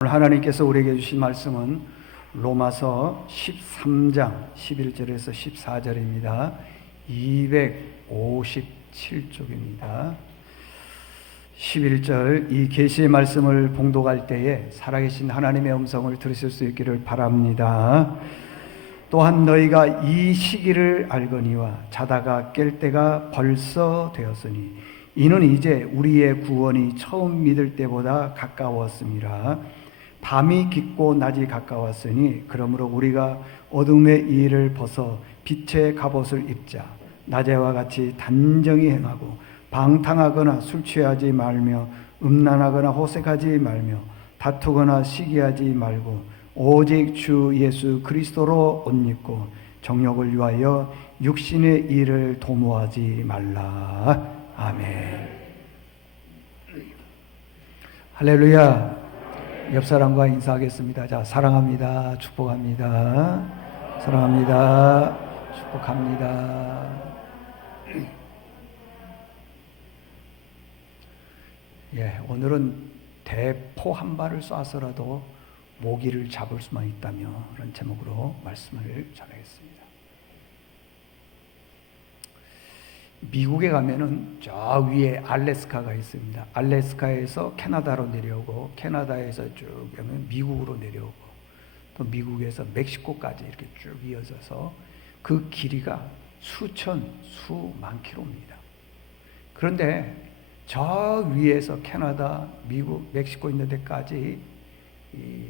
오늘 하나님께서 우리에게 주신 말씀은 로마서 13장 11절에서 14절입니다. 257쪽입니다. 11절 이 계시의 말씀을 봉독할 때에 살아계신 하나님의 음성을 들으실 수 있기를 바랍니다. 또한 너희가 이 시기를 알거니와 자다가 깰 때가 벌써 되었으니 이는 이제 우리의 구원이 처음 믿을 때보다 가까웠음이라. 밤이 깊고 낮이 가까웠으니 그러므로 우리가 어둠의 일을 벗어 빛의 갑옷을 입자. 낮에와 같이 단정히 행하고 방탕하거나 술 취하지 말며 음란하거나 호색하지 말며 다투거나 시기하지 말고 오직 주 예수 그리스도로 옷 입고 정욕을 위하여 육신의 일을 도모하지 말라. 아멘. 할렐루야. 옆 사람과 인사하겠습니다. 자, 사랑합니다. 축복합니다. 사랑합니다. 축복합니다. 오늘은 대포 한 발을 쏴서라도 모기를 잡을 수만 있다며 그런 제목으로 말씀을 전하겠습니다. 미국에 가면은 저 위에 알래스카가 있습니다. 알래스카에서 캐나다로 내려오고 캐나다에서 쭉 가면 미국으로 내려오고 또 미국에서 멕시코까지 이렇게 쭉 이어져서 그 길이가 수만 킬로입니다. 그런데 저 위에서 캐나다, 미국, 멕시코 있는 데까지 이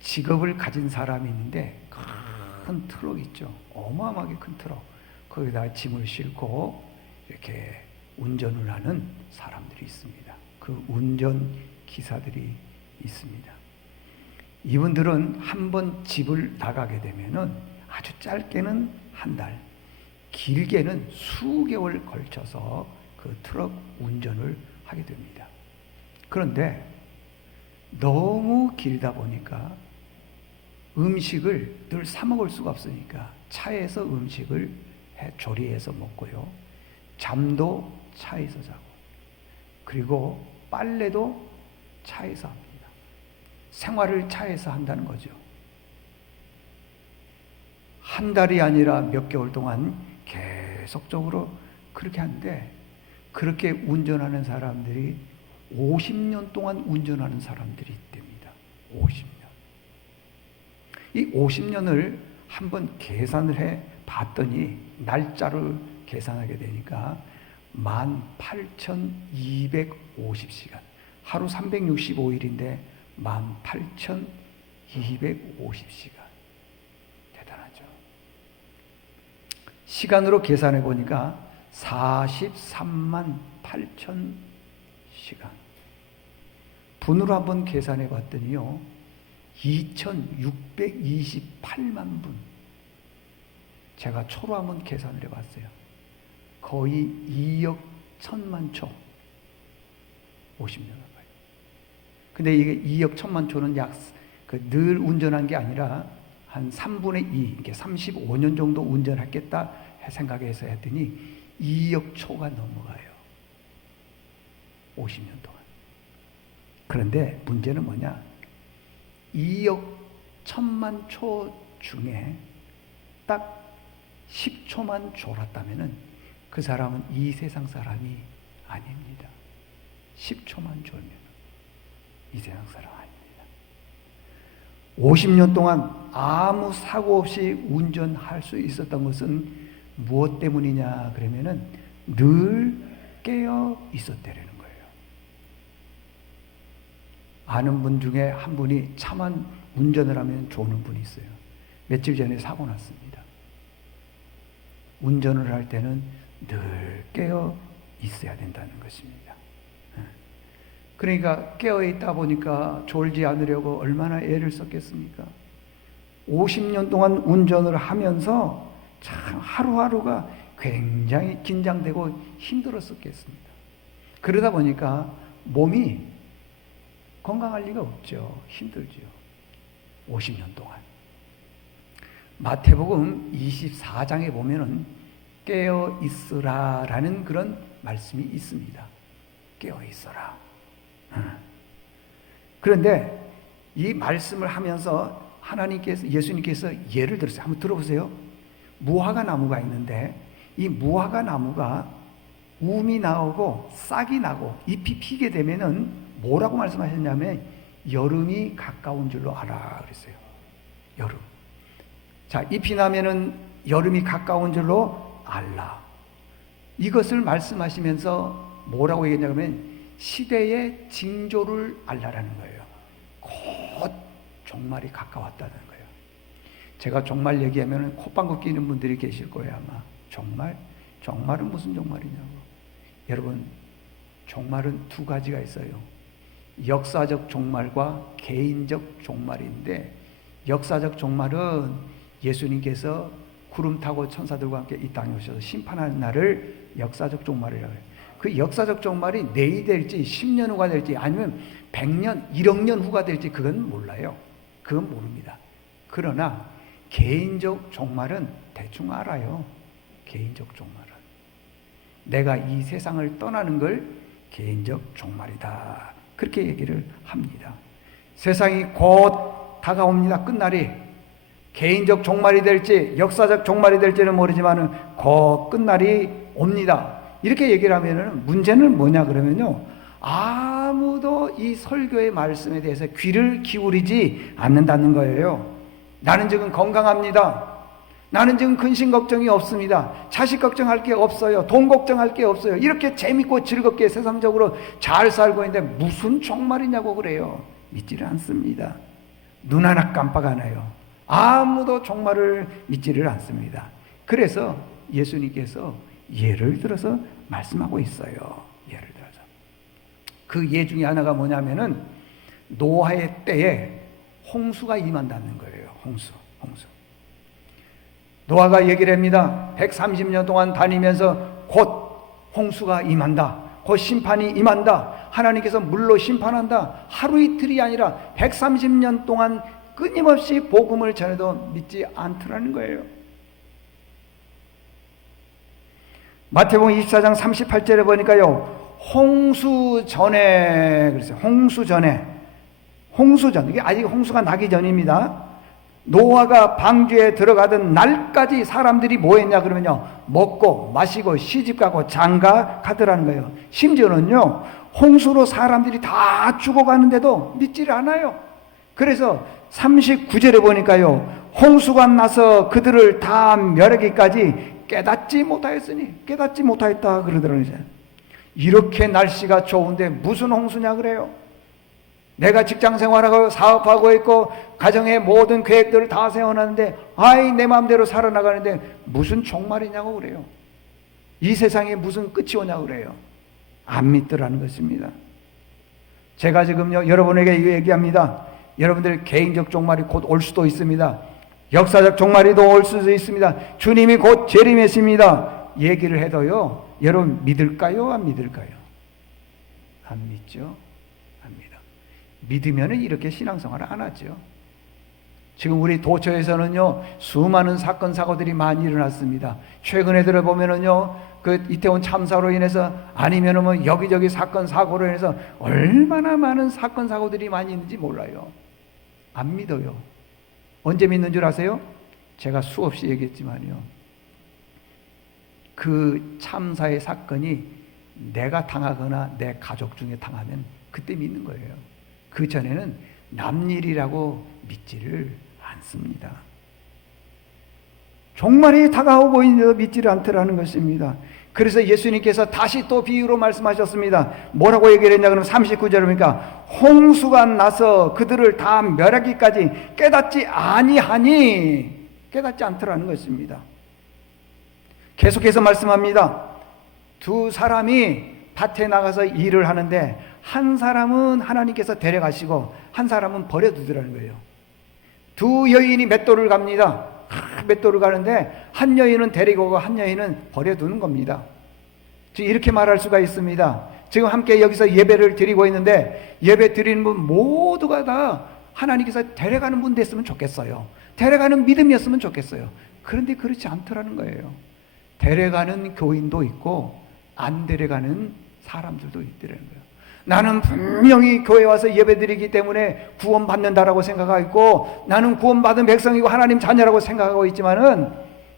직업을 가진 사람이 있는데 큰 트럭 있죠. 어마어마하게 큰 트럭. 거기다 짐을 싣고 이렇게 운전을 하는 사람들이 있습니다. 그 운전 기사들이 있습니다. 이분들은 한번 집을 나가게 되면은 아주 짧게는 한 달, 길게는 수개월 걸쳐서 그 트럭 운전을 하게 됩니다. 그런데 너무 길다 보니까 음식을 늘 사 먹을 수가 없으니까 차에서 음식을 조리해서 먹고요. 잠도 차에서 자고 그리고 빨래도 차에서 합니다. 생활을 차에서 한다는 거죠. 한 달이 아니라 몇 개월 동안 계속적으로 그렇게 하는데 그렇게 운전하는 사람들이 50년 동안 운전하는 사람들이 있답니다. 50년. 이 50년을 한번 계산을 해 봤더니 날짜를 계산하게 되니까 18,250시간. 하루 365일인데 18,250시간. 대단하죠. 시간으로 계산해 보니까 43만 8천 시간. 분으로 한번 계산해 봤더니요. 2,628만 분. 제가 초로 한번 계산을 해봤어요. 거의 2억 1천만 초. 50년 가까이. 근데 이게 2억 1천만 초는 늘 운전한 게 아니라 한 3분의 2, 이렇게 35년 정도 운전했겠다 생각해서 했더니 2억 초가 넘어가요. 50년 동안. 그런데 문제는 뭐냐? 2억 1천만 초 중에 딱 10초만 졸았다면은 그 사람은 이 세상 사람이 아닙니다. 10초만 졸면 이 세상 사람 아닙니다. 50년 동안 아무 사고 없이 운전할 수 있었던 것은 무엇 때문이냐 그러면은 늘 깨어 있었다라는 거예요. 아는 분 중에 한 분이 차만 운전을 하면 조는 분이 있어요. 며칠 전에 사고 났습니다. 운전을 할 때는 늘 깨어 있어야 된다는 것입니다. 그러니까 깨어 있다 보니까 졸지 않으려고 얼마나 애를 썼겠습니까? 50년 동안 운전을 하면서 참 하루하루가 굉장히 긴장되고 힘들었었겠습니다. 그러다 보니까 몸이 건강할 리가 없죠. 힘들죠. 50년 동안. 마태복음 24장에 보면은 깨어 있으라라는 그런 말씀이 있습니다. 깨어 있어라. 그런데 이 말씀을 하면서 예수님께서 예를 들었어요. 한번 들어보세요. 무화과 나무가 있는데 이 무화과 나무가 움이 나오고 싹이 나고 잎이 피게 되면은 뭐라고 말씀하셨냐면 여름이 가까운 줄로 알아 그랬어요. 여름. 자, 잎이 나면은 여름이 가까운 줄로 알라. 이것을 말씀하시면서 뭐라고 얘기했냐면 시대의 징조를 알라라는 거예요. 곧 종말이 가까웠다는 거예요. 제가 종말 얘기하면 콧방귀 끼는 분들이 계실 거예요 아마. 종말? 종말은 무슨 종말이냐고. 여러분, 종말은 두 가지가 있어요. 역사적 종말과 개인적 종말인데, 역사적 종말은 예수님께서 구름 타고 천사들과 함께 이 땅에 오셔서 심판하는 날을 역사적 종말이라고 해요. 그 역사적 종말이 내일 될지 10년 후가 될지 아니면 100년, 1억 년 후가 될지 그건 몰라요. 그건 모릅니다. 그러나 개인적 종말은 대충 알아요. 개인적 종말은 내가 이 세상을 떠나는 걸 개인적 종말이다, 그렇게 얘기를 합니다. 세상이 곧 다가옵니다. 끝날이. 개인적 종말이 될지 역사적 종말이 될지는 모르지만 곧 끝날이 옵니다. 이렇게 얘기를 하면은 문제는 뭐냐 그러면요, 아무도 이 설교의 말씀에 대해서 귀를 기울이지 않는다는 거예요. 나는 지금 건강합니다. 나는 지금 근심 걱정이 없습니다. 자식 걱정할 게 없어요. 돈 걱정할 게 없어요. 이렇게 재밌고 즐겁게 세상적으로 잘 살고 있는데 무슨 종말이냐고 그래요. 믿지를 않습니다. 눈 하나 깜빡 안 해요. 아무도 종말을 믿지를 않습니다. 그래서 예수님께서 예를 들어서 말씀하고 있어요. 예를 들어서 그 예 중에 하나가 뭐냐면은 노아의 때에 홍수가 임한다는 거예요. 홍수. 노아가 얘기를 합니다. 130년 동안 다니면서 곧 홍수가 임한다. 곧 심판이 임한다. 하나님께서 물로 심판한다. 하루 이틀이 아니라 130년 동안 끊임없이 복음을 전해도 믿지 않더라는 거예요. 마태복음 24장 38절에 보니까요, 홍수 전에 그랬어요. 홍수 전. 이게 아직 홍수가 나기 전입니다. 노아가 방주에 들어가던 날까지 사람들이 뭐 했냐 그러면요, 먹고 마시고 시집가고 장가 가더라는 거예요. 심지어는요, 홍수로 사람들이 다 죽어가는데도 믿지를 않아요. 그래서 39절에 보니까요, 홍수가 나서 그들을 다 멸하기까지 깨닫지 못하였다 그러더라고요. 이렇게 날씨가 좋은데 무슨 홍수냐 그래요. 내가 직장 생활하고 사업하고 있고 가정의 모든 계획들을 다 세워놨는데 내 마음대로 살아나가는데 무슨 종말이냐고 그래요. 이 세상에 무슨 끝이 오냐고 그래요. 안 믿더라는 것입니다. 제가 지금요 여러분에게 얘기합니다. 여러분들 개인적 종말이 곧 올 수도 있습니다. 역사적 종말이 또 올 수도 있습니다. 주님이 곧 재림하십니다. 얘기를 해도요, 여러분 믿을까요? 안 믿을까요? 안 믿죠. 믿으면 이렇게 신앙생활을 안 하죠. 지금 우리 도처에서는요, 수많은 사건 사고들이 많이 일어났습니다. 최근에 들어보면은요, 그 이태원 참사로 인해서 아니면은 뭐 여기저기 사건 사고로 인해서 얼마나 많은 사건 사고들이 많이 있는지 몰라요. 안 믿어요. 언제 믿는 줄 아세요? 제가 수없이 얘기했지만요, 그 참사의 사건이 내가 당하거나 내 가족 중에 당하면 그때 믿는 거예요. 그 전에는 남일이라고 믿지를 않습니다. 종말이 다가오고 있는데도 믿지를 않더라는 것입니다. 그래서 예수님께서 다시 또 비유로 말씀하셨습니다. 뭐라고 얘기를 했냐 그러면 39절에 보니까 홍수가 나서 그들을 다 멸하기까지 깨닫지 않더라는 것입니다. 계속해서 말씀합니다. 두 사람이 밭에 나가서 일을 하는데 한 사람은 하나님께서 데려가시고 한 사람은 버려두더라는 거예요. 두 여인이 맷돌을 갑니다. 맷돌을 가는데 한 여인은 데리고 오고 한 여인은 버려두는 겁니다. 지금 이렇게 말할 수가 있습니다. 지금 함께 여기서 예배를 드리고 있는데 예배 드리는 분 모두가 다 하나님께서 데려가는 분 됐으면 좋겠어요. 데려가는 믿음이었으면 좋겠어요. 그런데 그렇지 않더라는 거예요. 데려가는 교인도 있고 안 데려가는 사람들도 있더라는 거예요. 나는 분명히 교회 와서 예배드리기 때문에 구원받는다라고 생각하고 있고, 나는 구원받은 백성이고 하나님 자녀라고 생각하고 있지만은,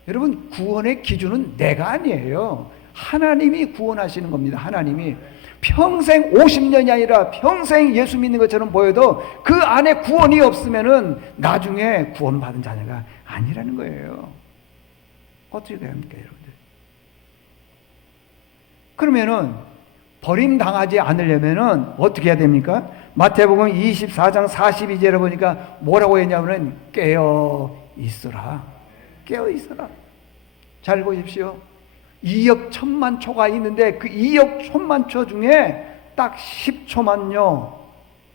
여러분, 구원의 기준은 내가 아니에요. 하나님이 구원하시는 겁니다. 하나님이. 평생 50년이 아니라 평생 예수 믿는 것처럼 보여도 그 안에 구원이 없으면은 나중에 구원받은 자녀가 아니라는 거예요. 어떻게 돼야 합니까, 여러분들? 그러면은 버림당하지 않으려면은 어떻게 해야 됩니까? 마태복음 24장 42절에 보니까 뭐라고 했냐면은 깨어 있으라. 깨어 있으라. 잘 보십시오. 2억 1천만 초가 있는데 그 2억 1천만 초 중에 딱 10초만요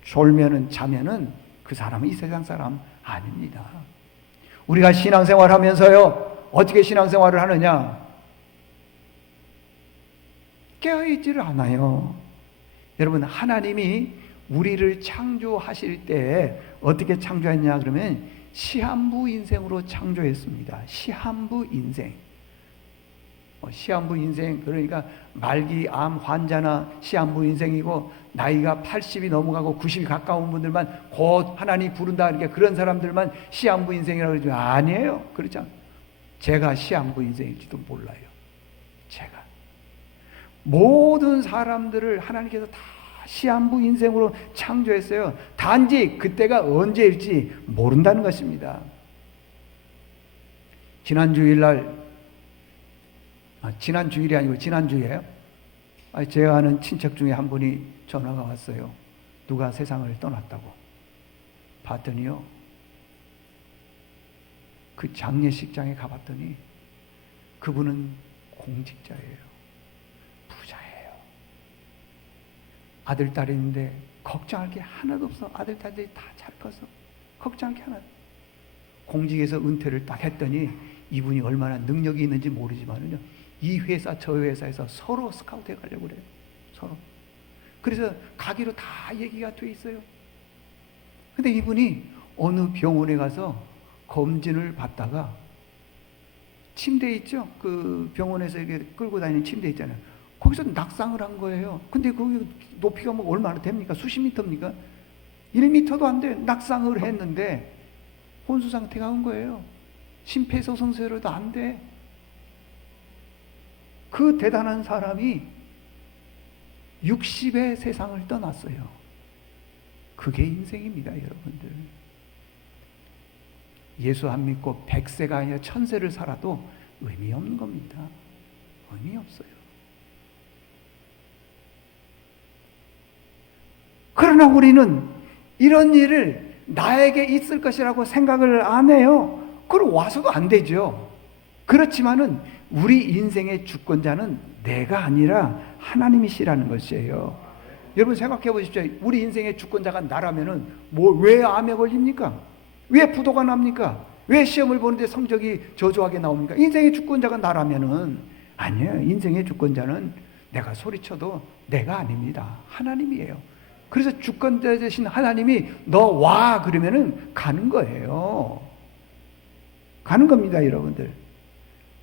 졸면은 자면은 그 사람은 이 세상 사람 아닙니다. 우리가 신앙생활 하면서요 어떻게 신앙생활을 하느냐? 깨어있지를 않아요. 여러분, 하나님이 우리를 창조하실 때 어떻게 창조했냐 그러면 시한부 인생으로 창조했습니다. 시한부 인생. 시한부 인생, 그러니까 말기 암 환자나 시한부 인생이고 나이가 80이 넘어가고 90이 가까운 분들만 곧 하나님 부른다, 그러니까 그런 사람들만 시한부 인생이라고 그러죠. 아니에요. 그렇지 않아요. 제가 시한부 인생일지도 몰라요. 제가 모든 사람들을 하나님께서 다 시한부 인생으로 창조했어요. 단지 그때가 언제일지 모른다는 것입니다. 지난 주일날, 지난 주일이 아니고 지난 주에요. 제가 아는 친척 중에 한 분이 전화가 왔어요. 누가 세상을 떠났다고. 봤더니요, 그 장례식장에 가봤더니 그분은 공직자예요. 부자예요. 아들, 딸이 있는데 걱정할 게 하나도 없어. 아들, 딸들이 다 잘 커서 걱정할 게 하나도 없어. 공직에서 은퇴를 딱 했더니 이분이 얼마나 능력이 있는지 모르지만은요, 이 회사 저 회사에서 서로 스카우트 해가려고 그래요. 서로. 그래서 가기로 다 얘기가 돼 있어요. 근데 이분이 어느 병원에 가서 검진을 받다가 침대 있죠? 그 병원에서 이렇게 끌고 다니는 침대 있잖아요. 거기서 낙상을 한 거예요. 근데 거기 높이가 뭐 얼마나 됩니까? 수십 미터입니까? 1미터도 안 돼. 낙상을 했는데 혼수 상태가 온 거예요. 심폐소생술도 안 돼. 그 대단한 사람이 60의 세상을 떠났어요. 그게 인생입니다, 여러분들. 예수 안 믿고 100세가 아니라 1000세를 살아도 의미 없는 겁니다. 의미 없어요. 그러나 우리는 이런 일을 나에게 있을 것이라고 생각을 안 해요. 그럼 와서도 안 되죠. 그렇지만은 우리 인생의 주권자는 내가 아니라 하나님이시라는 것이에요. 여러분 생각해 보십시오. 우리 인생의 주권자가 나라면은 왜 암에 걸립니까? 왜 부도가 납니까? 왜 시험을 보는데 성적이 저조하게 나옵니까? 인생의 주권자가 나라면은 아니에요. 인생의 주권자는 내가 소리쳐도 내가 아닙니다. 하나님이에요. 그래서 주권자 되신 하나님이 너 와 그러면은 가는 거예요. 가는 겁니다, 여러분들.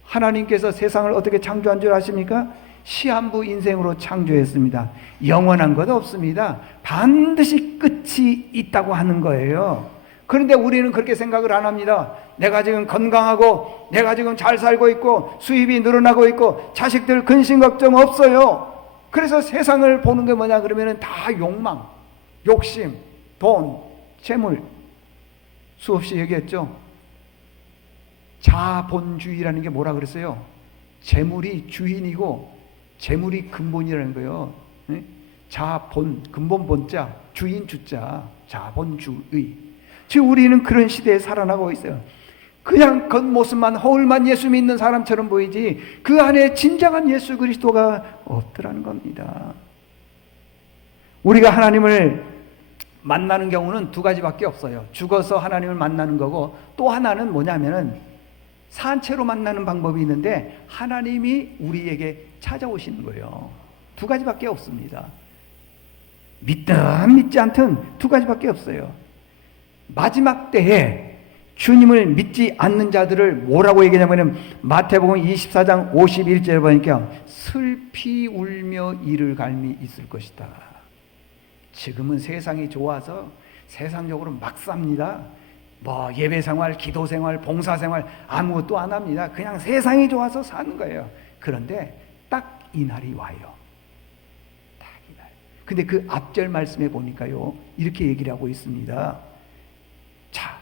하나님께서 세상을 어떻게 창조한 줄 아십니까? 시한부 인생으로 창조했습니다. 영원한 것 없습니다. 반드시 끝이 있다고 하는 거예요. 그런데 우리는 그렇게 생각을 안 합니다. 내가 지금 건강하고 내가 지금 잘 살고 있고 수입이 늘어나고 있고 자식들 근심 걱정 없어요. 그래서 세상을 보는 게 뭐냐 그러면은 다 욕망, 욕심, 돈, 재물, 수없이 얘기했죠. 자본주의라는 게 뭐라 그랬어요? 재물이 주인이고 재물이 근본이라는 거예요. 자본, 근본 본자, 주인 주자, 자본주의. 지금 우리는 그런 시대에 살아나고 있어요. 그냥 겉모습만 허울만 예수 믿는 사람처럼 보이지 그 안에 진정한 예수 그리스도가 없더라는 겁니다. 우리가 하나님을 만나는 경우는 두 가지밖에 없어요. 죽어서 하나님을 만나는 거고, 또 하나는 뭐냐면은 산채로 만나는 방법이 있는데 하나님이 우리에게 찾아오시는 거예요. 두 가지밖에 없습니다. 믿든 믿지 않든 두 가지밖에 없어요. 마지막 때에 주님을 믿지 않는 자들을 뭐라고 얘기하냐면 마태복음 24장 51절에 보니까 슬피 울며 이를 갈미 있을 것이다. 지금은 세상이 좋아서 세상적으로 막 삽니다. 뭐 예배 생활, 기도 생활, 봉사 생활 아무것도 안 합니다. 그냥 세상이 좋아서 사는 거예요. 그런데 딱 이 날이 와요. 딱 이 날. 근데 그 앞절 말씀에 보니까요, 이렇게 얘기를 하고 있습니다. 자,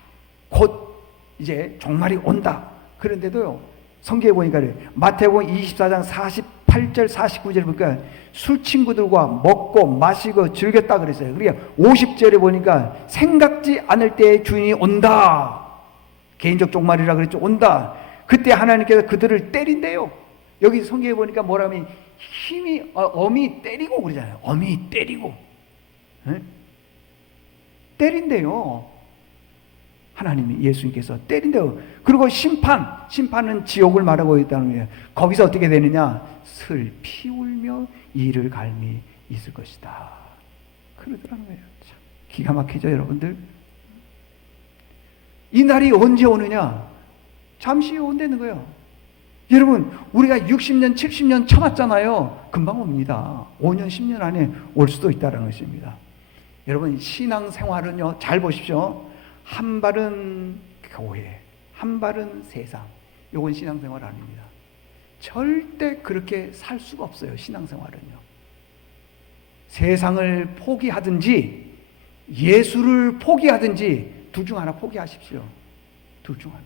곧 이제 종말이 온다. 그런데도요, 성경에 보니까 마태복음 24장 48절 49절 보니까 술 친구들과 먹고 마시고 즐겼다 그랬어요. 그러니까 50절에 보니까 생각지 않을 때에 주인이 온다. 개인적 종말이라 그랬죠. 온다. 그때 하나님께서 그들을 때린대요. 여기 성경에 보니까 뭐라면 어미 때리고 그러잖아요. 어미 때리고. 네? 때린대요. 하나님이, 예수님께서 때린대요. 그리고 심판은 지옥을 말하고 있다는 거예요. 거기서 어떻게 되느냐? 슬피 울며 이를 갈미 있을 것이다. 그러더라는 거예요. 참 기가 막히죠, 여러분들? 이 날이 언제 오느냐? 잠시 온다는 거예요. 여러분, 우리가 60년, 70년 참았잖아요. 금방 옵니다. 5년, 10년 안에 올 수도 있다는 것입니다. 여러분, 신앙생활은요, 잘 보십시오. 한 발은 교회, 한 발은 세상. 이건 신앙생활 아닙니다. 절대 그렇게 살 수가 없어요, 신앙생활은요. 세상을 포기하든지 예수를 포기하든지 둘 중 하나 포기하십시오. 둘 중 하나.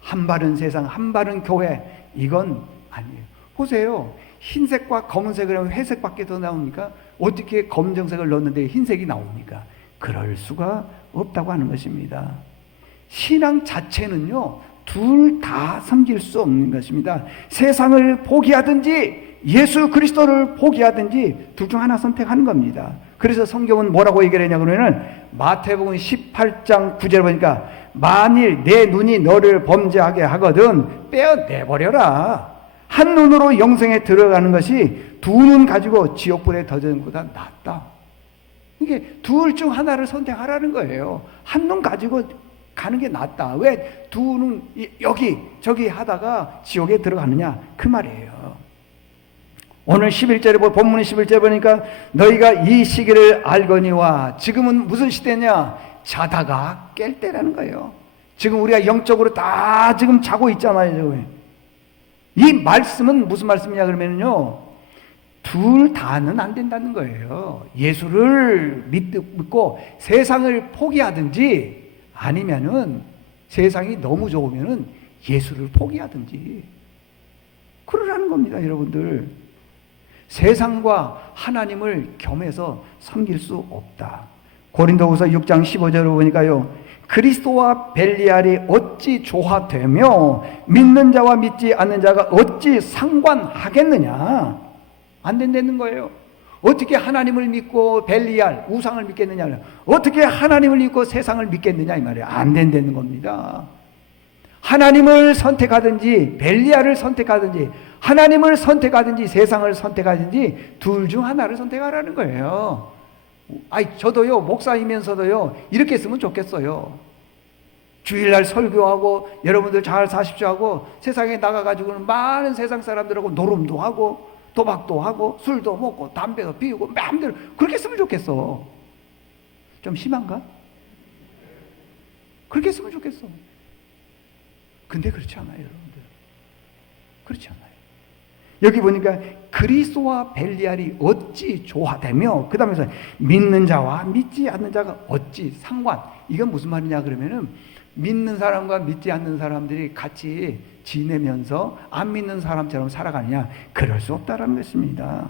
한 발은 세상, 한 발은 교회. 이건 아니에요. 보세요. 흰색과 검은색을 하면 회색밖에 더 나옵니까? 어떻게 검정색을 넣었는데 흰색이 나옵니까? 그럴 수가 없다고 하는 것입니다. 신앙 자체는요, 둘 다 섬길 수 없는 것입니다. 세상을 포기하든지 예수 그리스도를 포기하든지 둘 중 하나 선택하는 겁니다. 그래서 성경은 뭐라고 얘기를 하냐 그러면 마태복음 18장 9절 보니까 만일 내 눈이 너를 범죄하게 하거든 빼어내버려라. 한 눈으로 영생에 들어가는 것이 두 눈 가지고 지옥불에 던지는 것보다 낫다. 이게 둘 중 하나를 선택하라는 거예요. 한 눈 가지고 가는 게 낫다. 왜 두 눈 여기 저기 하다가 지옥에 들어가느냐 그 말이에요. 오늘 11절에 본문 11절에 보니까 너희가 이 시기를 알거니와. 지금은 무슨 시대냐? 자다가 깰 때라는 거예요. 지금 우리가 영적으로 다 지금 자고 있잖아요. 이 말씀은 무슨 말씀이냐 그러면요, 둘 다는 안 된다는 거예요. 예수를 믿고 세상을 포기하든지 아니면은 세상이 너무 좋으면은 예수를 포기하든지 그러라는 겁니다, 여러분들. 세상과 하나님을 겸해서 섬길 수 없다. 고린도후서 6장 15절을 보니까요, 그리스도와 벨리알이 어찌 조화되며 믿는 자와 믿지 않는 자가 어찌 상관하겠느냐. 안 된다는 거예요. 어떻게 하나님을 믿고 벨리알 우상을 믿겠느냐, 어떻게 하나님을 믿고 세상을 믿겠느냐 이 말이에요. 안 된다는 겁니다. 하나님을 선택하든지 벨리알을 선택하든지 하나님을 선택하든지 세상을 선택하든지 둘 중 하나를 선택하라는 거예요. 저도요, 목사이면서도요, 이렇게 했으면 좋겠어요. 주일날 설교하고 여러분들 잘 사십시오 하고 세상에 나가가지고는 많은 세상 사람들하고 노름도 하고 도박도 하고 술도 먹고 담배도 피우고 마음대로 그렇게 했으면 좋겠어. 좀 심한가? 그렇게 했으면 좋겠어. 근데 그렇지 않아요, 여러분들. 그렇지 않아요. 여기 보니까 그리스도와 벨리알이 어찌 조화되며, 그 다음에 믿는 자와 믿지 않는 자가 어찌 상관. 이건 무슨 말이냐 그러면은 믿는 사람과 믿지 않는 사람들이 같이 지내면서 안 믿는 사람처럼 살아가느냐, 그럴 수 없다는 것입니다.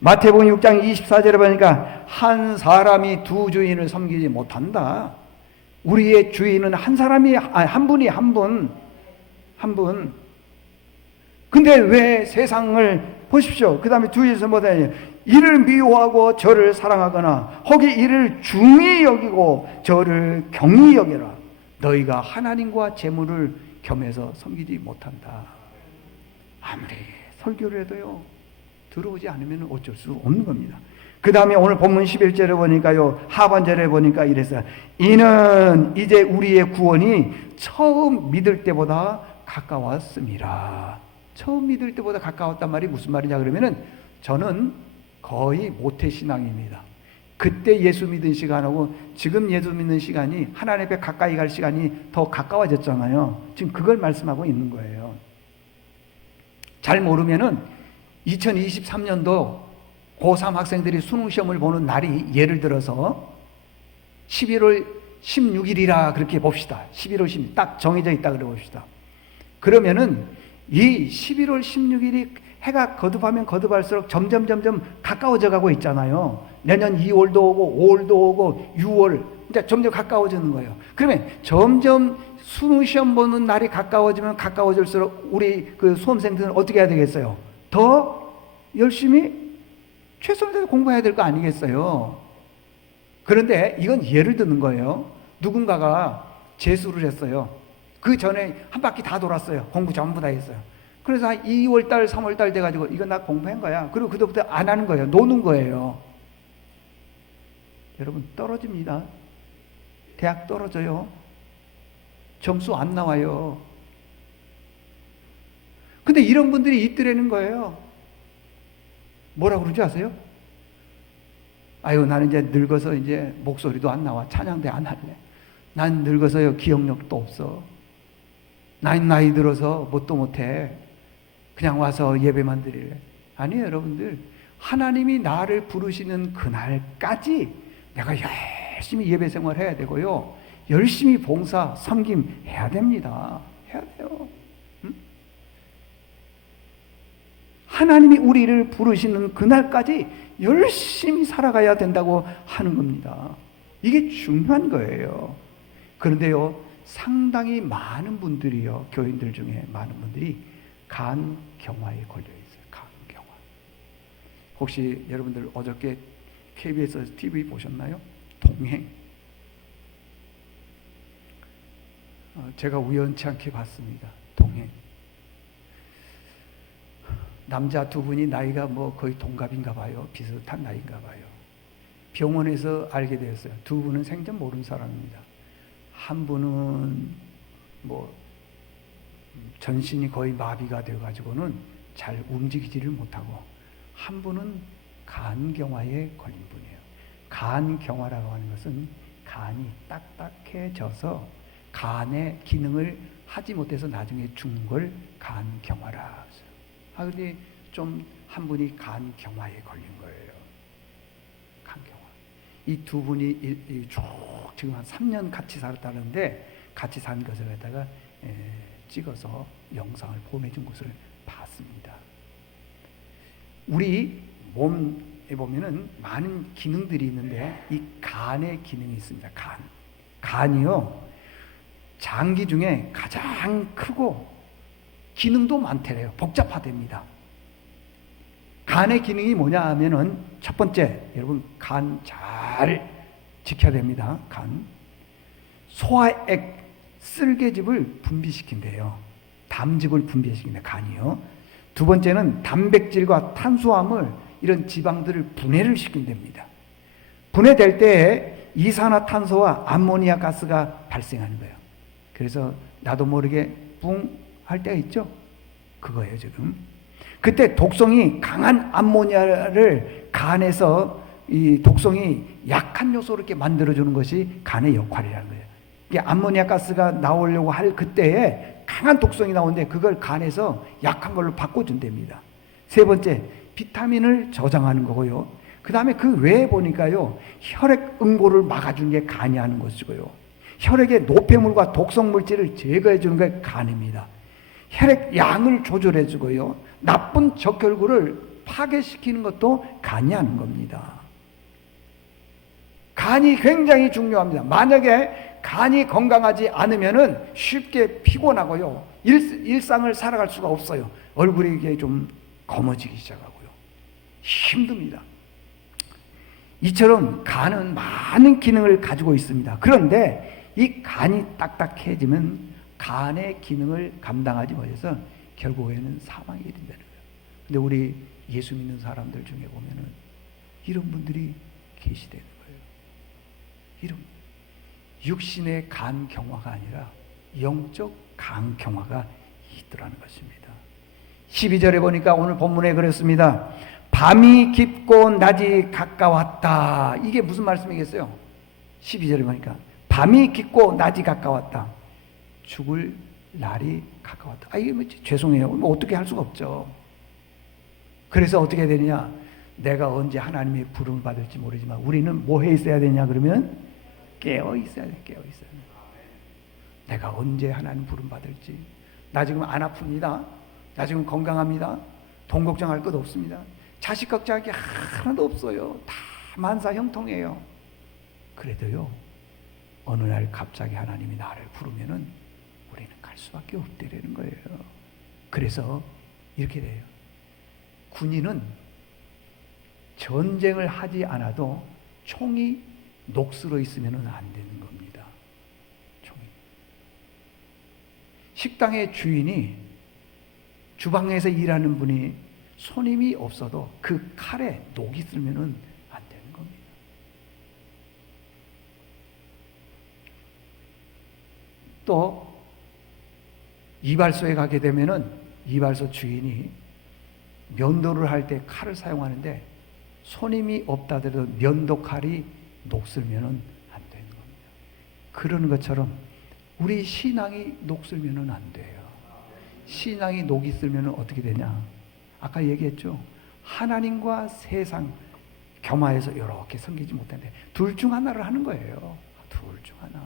마태복음 6장 24절에 보니까 한 사람이 두 주인을 섬기지 못한다. 우리의 주인은 한 사람이, 한 분이 한 분. 근데 왜 세상을 보십시오. 그 다음에 주의해서 뭐다냐, 이를 미워하고 저를 사랑하거나 혹이 이를 중히 여기고 저를 경히 여겨라. 너희가 하나님과 재물을 겸해서 섬기지 못한다. 아무리 설교를 해도요, 들어오지 않으면 어쩔 수 없는 겁니다. 그 다음에 오늘 본문 11절에 보니까요, 하반절에 보니까 이랬어요. 이는 이제 우리의 구원이 처음 믿을 때보다 가까웠습니다. 처음 믿을 때보다 가까웠단 말이 무슨 말이냐 그러면은 저는 거의 모태신앙입니다. 그때 예수 믿은 시간하고 지금 예수 믿는 시간이 하나님 앞에 가까이 갈 시간이 더 가까워졌잖아요. 지금 그걸 말씀하고 있는 거예요. 잘 모르면은 2023년도 고3 학생들이 수능시험을 보는 날이 예를 들어서 11월 16일이라 그렇게 봅시다. 11월 16일 딱 정해져 있다 그래 봅시다. 그러면은 이 11월 16일이 해가 거듭하면 거듭할수록 점점 가까워져 가고 있잖아요. 내년 2월도 오고 5월도 오고 6월 이제 점점 가까워지는 거예요. 그러면 점점 수능시험 보는 날이 가까워지면 가까워질수록 우리 그 수험생들은 어떻게 해야 되겠어요? 더 열심히 최선을 다해서 공부해야 될 거 아니겠어요? 그런데 이건 예를 드는 거예요. 누군가가 재수를 했어요. 그 전에 한 바퀴 다 돌았어요. 공부 전부 다 했어요. 그래서 한 2월달, 3월달 돼가지고 이건 나 공부한 거야. 그리고 그때부터 안 하는 거예요. 노는 거예요. 여러분 떨어집니다. 대학 떨어져요. 점수 안 나와요. 근데 이런 분들이 있더라는 거예요. 뭐라고 그러지 아세요? 아유 나는 이제 늙어서 이제 목소리도 안 나와. 찬양대 안 할래. 난 늙어서요 기억력도 없어. 난 나이 들어서 뭣도 못해. 그냥 와서 예배만 드릴래. 아니에요 여러분들. 하나님이 나를 부르시는 그날까지 내가 열심히 예배 생활해야 되고요. 열심히 봉사, 섬김 해야 됩니다. 해야 돼요. 응? 하나님이 우리를 부르시는 그날까지 열심히 살아가야 된다고 하는 겁니다. 이게 중요한 거예요. 그런데요, 상당히 많은 분들이요, 교인들 중에 많은 분들이 간경화에 걸려 있어요. 간경화. 혹시 여러분들 어저께 KBS TV 보셨나요? 동행. 제가 우연치 않게 봤습니다. 동행. 남자 두 분이 나이가 뭐 거의 동갑인가 봐요. 비슷한 나이인가 봐요. 병원에서 알게 되었어요. 두 분은 생전 모르는 사람입니다. 한 분은 뭐 전신이 거의 마비가 되어가지고는 잘 움직이지를 못하고, 한 분은 간경화에 걸린 분이에요. 간경화라고 하는 것은 간이 딱딱해져서 간의 기능을 하지 못해서 나중에 죽는 걸 간경화라 했어요. 근데 좀 한 분이 간경화에 걸린 거예요. 간경화. 이 두 분이 쭉 지금 한 3년 같이 살았다는데, 같이 산 것을 갖다가 찍어서 영상을 보내준 것을 봤습니다. 우리 몸에 보면은 많은 기능들이 있는데 이 간의 기능이 있습니다. 간이요, 장기 중에 가장 크고 기능도 많대요. 복잡하답니다. 간의 기능이 뭐냐 하면은 첫 번째, 여러분 간 잘 지켜야 됩니다. 간. 소화액, 쓸개즙을 분비시킨대요. 담즙을 분비시킨대, 간이요. 두 번째는 단백질과 탄수화물, 이런 지방들을 분해를 시킨답니다. 분해될 때에 이산화탄소와 암모니아 가스가 발생하는 거예요. 그래서 나도 모르게 뿡 할 때가 있죠? 그거예요, 지금. 그때 독성이 강한 암모니아를 간에서 이 독성이 약한 요소로 이렇게 만들어주는 것이 간의 역할이라는 거예요. 이게 암모니아 가스가 나오려고 할 그때에 강한 독성이 나오는데 그걸 간에서 약한 걸로 바꿔준답니다. 세 번째, 비타민을 저장하는 거고요. 그 다음에 그 외에 보니까요, 혈액 응고를 막아주는 게 간이 하는 것이고요. 혈액의 노폐물과 독성 물질을 제거해 주는 게 간입니다. 혈액 양을 조절해 주고요, 나쁜 적혈구를 파괴시키는 것도 간이 하는 겁니다. 간이 굉장히 중요합니다. 만약에 간이 건강하지 않으면은 쉽게 피곤하고요, 일상을 살아갈 수가 없어요. 얼굴이 이게 좀 검어지기 시작하고요, 힘듭니다. 이처럼 간은 많은 기능을 가지고 있습니다. 그런데 이 간이 딱딱해지면 간의 기능을 감당하지 못해서 결국에는 사망이 된다는 거예요. 근데 우리 예수 믿는 사람들 중에 보면은 이런 분들이 계시다는 거예요. 이런 육신의 간경화가 아니라 영적 간경화가 있더라는 것입니다. 12절에 보니까 오늘 본문에 그랬습니다. 밤이 깊고 낮이 가까웠다. 이게 무슨 말씀이겠어요? 12절에 보니까 밤이 깊고 낮이 가까웠다. 죽을 날이 가까웠다. 이게 뭐 죄송해요. 뭐 어떻게 할 수가 없죠. 그래서 어떻게 되느냐? 내가 언제 하나님의 부름을 받을지 모르지만 우리는 뭐 해 있어야 되냐 그러면 깨어 있어야 돼. 깨어 있어야 돼. 내가 언제 하나님 부름 받을지. 나 지금 안 아픕니다. 나 지금 건강합니다. 돈 걱정할 것 없습니다. 자식 걱정할 게 하나도 없어요. 다 만사형통이에요. 그래도요, 어느 날 갑자기 하나님이 나를 부르면은 우리는 갈 수밖에 없다는 거예요. 그래서 이렇게 돼요. 군인은 전쟁을 하지 않아도 총이 녹슬어 있으면 안 되는 겁니다. 총이. 식당의 주인이, 주방에서 일하는 분이 손님이 없어도 그 칼에 녹이 슬면 안 되는 겁니다. 또 이발소에 가게 되면은 이발소 주인이 면도를 할 때 칼을 사용하는데 손님이 없다 하더라도 면도 칼이 녹슬면 안 되는 겁니다. 그러는 것처럼 우리 신앙이 녹슬면 안 돼요. 신앙이 녹이 슬면 어떻게 되냐? 아까 얘기했죠. 하나님과 세상 겸하여서 이렇게 섬기지 못하는데 둘 중 하나를 하는 거예요. 둘 중 하나.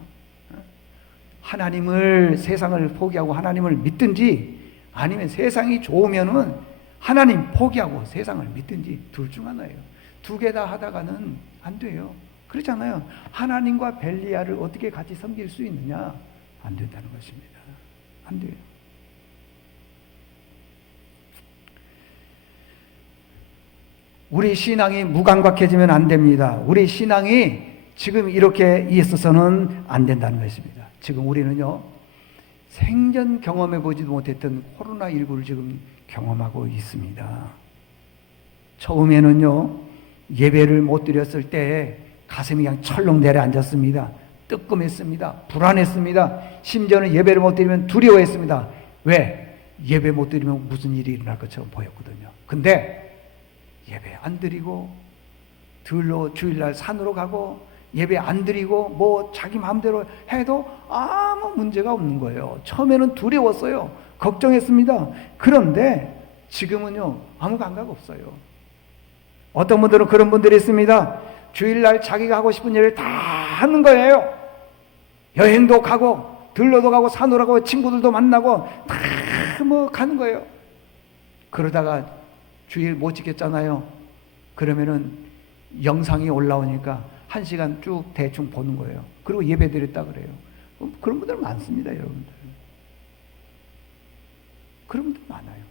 하나님을, 세상을 포기하고 하나님을 믿든지, 아니면 세상이 좋으면은 하나님 포기하고 세상을 믿든지 둘 중 하나예요. 두 개 다 하다가는 안 돼요. 그렇잖아요. 하나님과 벨리알을 어떻게 같이 섬길 수 있느냐? 안 된다는 것입니다. 안 돼요. 우리 신앙이 무감각해지면 안 됩니다. 우리 신앙이 지금 이렇게 있어서는 안 된다는 것입니다. 지금 우리는요, 생전 경험해 보지도 못했던 코로나19를 지금 경험하고 있습니다. 처음에는요, 예배를 못 드렸을 때 가슴이 그냥 철렁 내려앉았습니다. 뜨끔했습니다. 불안했습니다. 심지어는 예배를 못 드리면 두려워했습니다. 왜? 예배 못 드리면 무슨 일이 일어날 것처럼 보였거든요. 근데 예배 안 드리고 들로 주일날 산으로 가고 예배 안 드리고 뭐 자기 마음대로 해도 아무 문제가 없는 거예요. 처음에는 두려웠어요. 걱정했습니다. 그런데 지금은요, 아무 감각 없어요. 어떤 분들은 그런 분들이 있습니다. 주일날 자기가 하고 싶은 일을 다 하는 거예요. 여행도 가고 들러도 가고 산으로 가고 친구들도 만나고 다 뭐 가는 거예요. 그러다가 주일 못 지켰잖아요. 그러면은 영상이 올라오니까 1시간 쭉 대충 보는 거예요. 그리고 예배 드렸다 그래요. 그런 분들 많습니다, 여러분들. 그런 분들 많아요.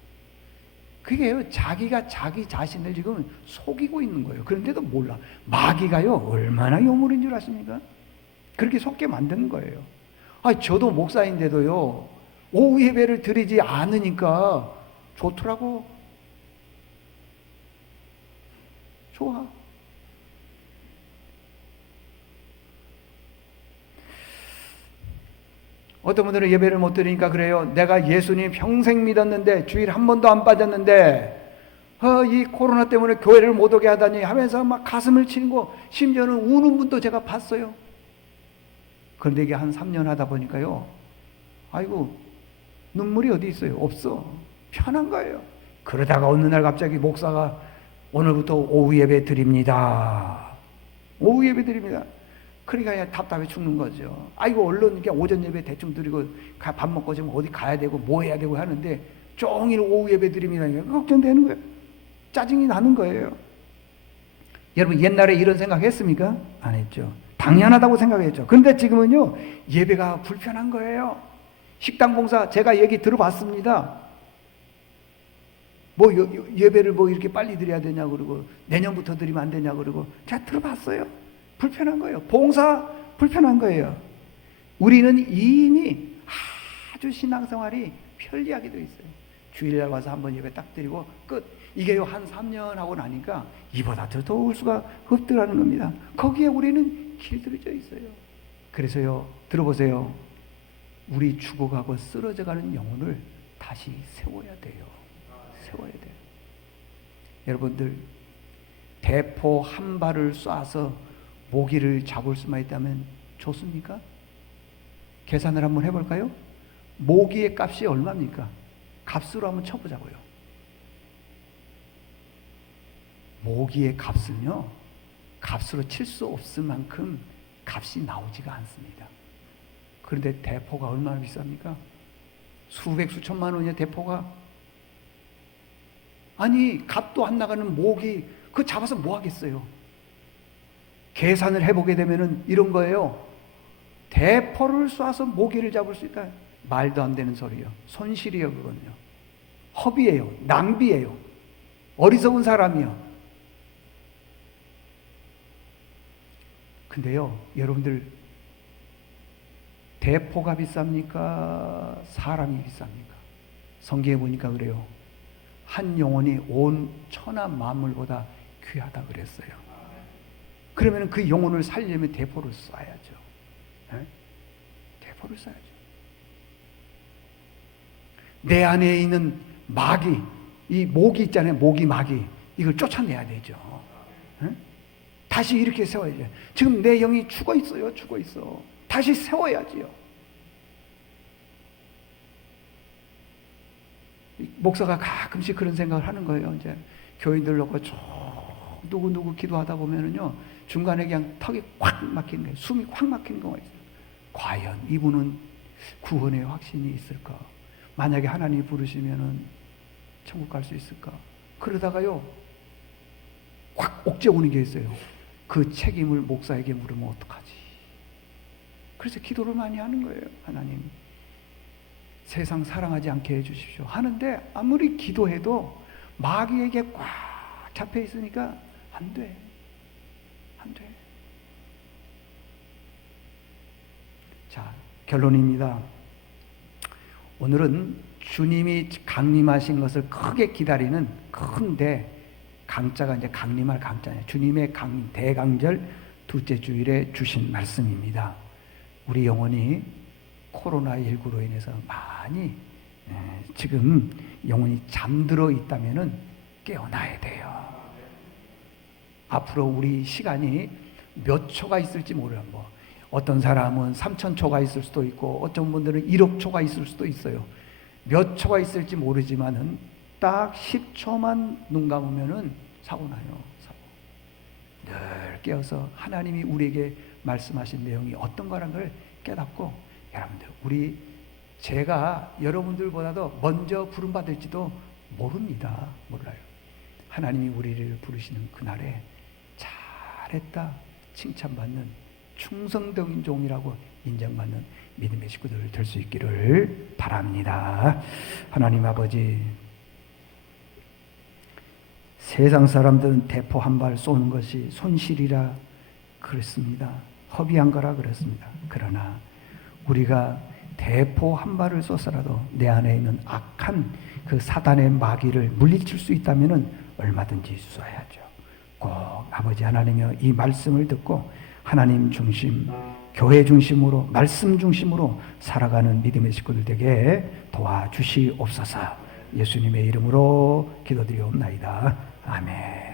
그게요, 자기가 자기 자신을 지금 속이고 있는 거예요. 그런데도 몰라. 마귀가요, 얼마나 요물인 줄 아십니까? 그렇게 속게 만드는 거예요. 저도 목사인데도요, 오후 예배를 드리지 않으니까 좋더라고. 좋아. 어떤 분들은 예배를 못 드리니까 그래요. 내가 예수님 평생 믿었는데 주일 한 번도 안 빠졌는데 이 코로나 때문에 교회를 못 오게 하다니 하면서 막 가슴을 치고 심지어는 우는 분도 제가 봤어요. 그런데 이게 한 3년 하다 보니까요, 아이고 눈물이 어디 있어요? 없어. 편한 거예요. 그러다가 어느 날 갑자기 목사가 오늘부터 오후 예배 드립니다. 오후 예배 드립니다. 그러니까 답답해 죽는 거죠. 아이고 얼른 이렇게 오전 예배 대충 드리고 밥 먹고 지금 어디 가야 되고 뭐 해야 되고 하는데 종일 오후 예배 드립니다. 걱정되는 거예요. 짜증이 나는 거예요. 여러분 옛날에 이런 생각 했습니까? 안 했죠. 당연하다고 생각했죠. 그런데 지금은요, 예배가 불편한 거예요. 식당 봉사 제가 얘기 들어봤습니다. 뭐 예배를 뭐 이렇게 빨리 드려야 되냐 그러고 내년부터 드리면 안 되냐 그러고 제가 들어봤어요. 불편한 거예요. 봉사 불편한 거예요. 우리는 이미 아주 신앙생활이 편리하게 되어 있어요. 주일날 와서 한번 예배 딱 드리고 끝. 이게요, 한 3년 하고 나니까 이보다 더 더울 수가 없더라는 겁니다. 거기에 우리는 길들여져 있어요. 그래서요, 들어보세요. 우리 죽어가고 쓰러져가는 영혼을 다시 세워야 돼요. 세워야 돼요. 여러분들, 대포 한 발을 쏴서 모기를 잡을 수만 있다면 좋습니까? 계산을 한번 해볼까요? 모기의 값이 얼마입니까? 값으로 한번 쳐보자고요. 모기의 값은요, 값으로 칠 수 없을 만큼 값이 나오지가 않습니다. 그런데 대포가 얼마나 비쌉니까? 수백 수천만 원이야, 대포가. 아니, 값도 안 나가는 모기, 그거 잡아서 뭐 하겠어요? 계산을 해보게 되면은 이런 거예요. 대포를 쏴서 모기를 잡을 수 있다. 말도 안 되는 소리요. 손실이요, 그건요. 허비예요. 낭비예요. 어리석은 사람이요. 근데요, 여러분들, 대포가 비쌉니까? 사람이 비쌉니까? 성경에 보니까 그래요. 한 영혼이 온 천하 만물보다 귀하다 그랬어요. 그러면 그 영혼을 살리려면 대포를 쏴야죠. 네? 대포를 쏴야죠. 내 안에 있는 마귀, 이 모기 있잖아요. 모기, 마귀. 이걸 쫓아내야 되죠. 네? 다시 이렇게 세워야죠. 지금 내 영이 죽어 있어요. 죽어 있어. 다시 세워야지요. 목사가 가끔씩 그런 생각을 하는 거예요. 이제 교인들 놓고 누구 기도하다 보면은요, 중간에 그냥 턱이 확 막히는 거예요. 숨이 확 막히는 경우가 있어요. 과연 이분은 구원의 확신이 있을까? 만약에 하나님이 부르시면은 천국 갈 수 있을까? 그러다가요, 확 옥죄 오는 게 있어요. 그 책임을 목사에게 물으면 어떡하지? 그래서 기도를 많이 하는 거예요. 하나님, 세상 사랑하지 않게 해주십시오. 하는데 아무리 기도해도 마귀에게 꽉 잡혀 있으니까 안 돼. 안 돼. 자, 결론입니다. 오늘은 주님이 강림하신 것을 크게 기다리는 큰데, 강자가 이제 강림할 강자예요. 주님의 강림, 대강절 둘째 주일에 주신 말씀입니다. 우리 영혼이 코로나19로 인해서 많이 지금 영혼이 잠들어 있다면은 깨어나야 돼요. 앞으로 우리 시간이 몇 초가 있을지 몰라요. 뭐 어떤 사람은 3,000초가 있을 수도 있고, 어떤 분들은 1억 초가 있을 수도 있어요. 몇 초가 있을지 모르지만은 딱 10초만 눈 감으면은 사고 나요. 사고. 늘 깨어서 하나님이 우리에게 말씀하신 내용이 어떤 거라는 걸 깨닫고, 여러분들, 제가 여러분들보다도 먼저 부름받을지도 모릅니다. 몰라요. 하나님이 우리를 부르시는 그날에 잘했다 칭찬받는 충성된 종이라고 인정받는 믿음의 식구들 될 수 있기를 바랍니다. 하나님 아버지, 세상 사람들은 대포 한 발 쏘는 것이 손실이라 그랬습니다. 허비한 거라 그랬습니다. 그러나 우리가 대포 한 발을 쏘서라도 내 안에 있는 악한 그 사단의 마귀를 물리칠 수 있다면 얼마든지 쏘아야죠. 꼭 아버지 하나님이여, 이 말씀을 듣고 하나님 중심, 교회 중심으로, 말씀 중심으로 살아가는 믿음의 식구들 되게 도와주시옵소서. 예수님의 이름으로 기도드리옵나이다. 아멘.